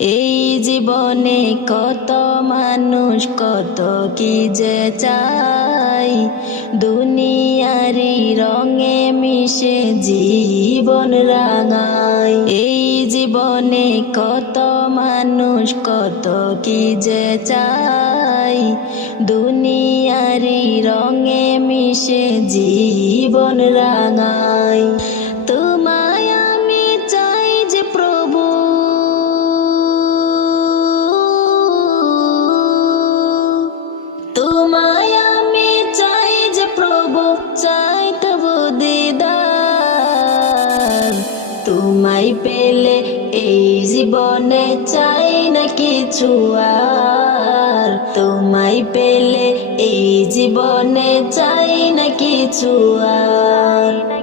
এই জীবনে কত মানুষ, কত কি যে চাই? দুনিয়ারি রঙে মিশে জীবন রাঙাই। এই জীবনে কত মানুষ, কত কি যে চাই? দুনিয়ারি রঙে মিশে জীবন রাঙাই। তোমায় পেলে এই জীবনে চাই না কিছু আর। তোমায় পেলে এই জীবনে চাই না কিছু আর।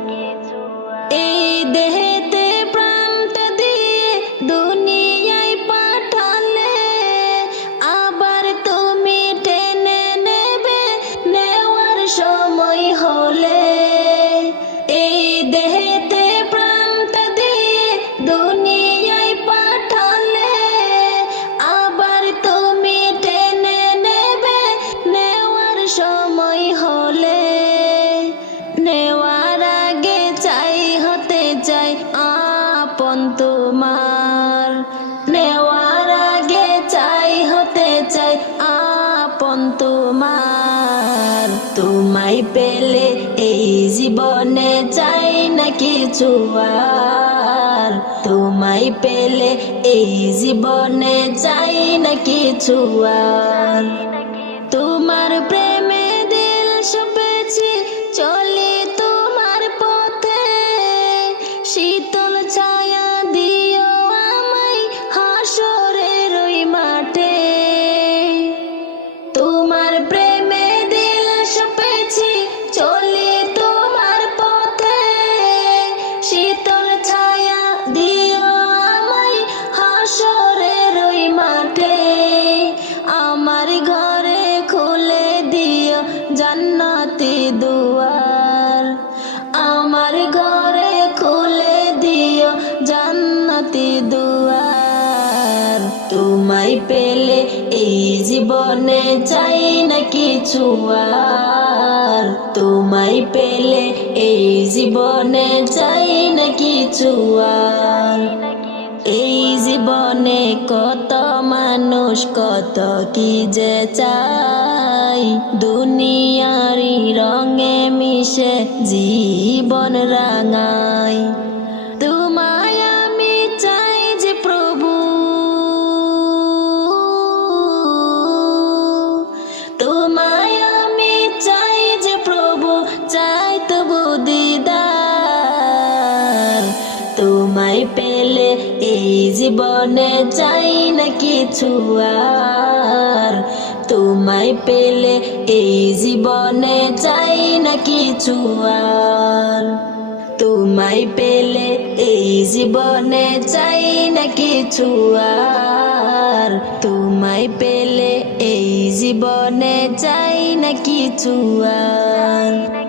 তোমায় পেলে এই জীবনে চাই না কিছু আর। তোমায় পেলে এই জীবনে চাই না কিছু আর। তোমার প্রেমে দিল সপেছি চলি তোমার পথে। শীতল ছায়া দিও আমায় হাসরের ওই মাঠে। তোমার প্রেমে এই জীবনে চাই না কিছু আর। তোমায় পেলে এই জীবনে চাই না কিছু আর। এই জীবনে কত মানুষ, কত কি যে চাই। দুনিয়ারি রঙে মিশে জীবন রাঙাই। তোমায় পেলে এই জীবনে চাই না কিছু আর। তোমায় পেলে এই জীবনে চাই না কিছু আর। তোমায় পেলে এই জীবনে চাই না কিছু আর। তোমায় পেলে এই জীবনে চাই না কিছু আর।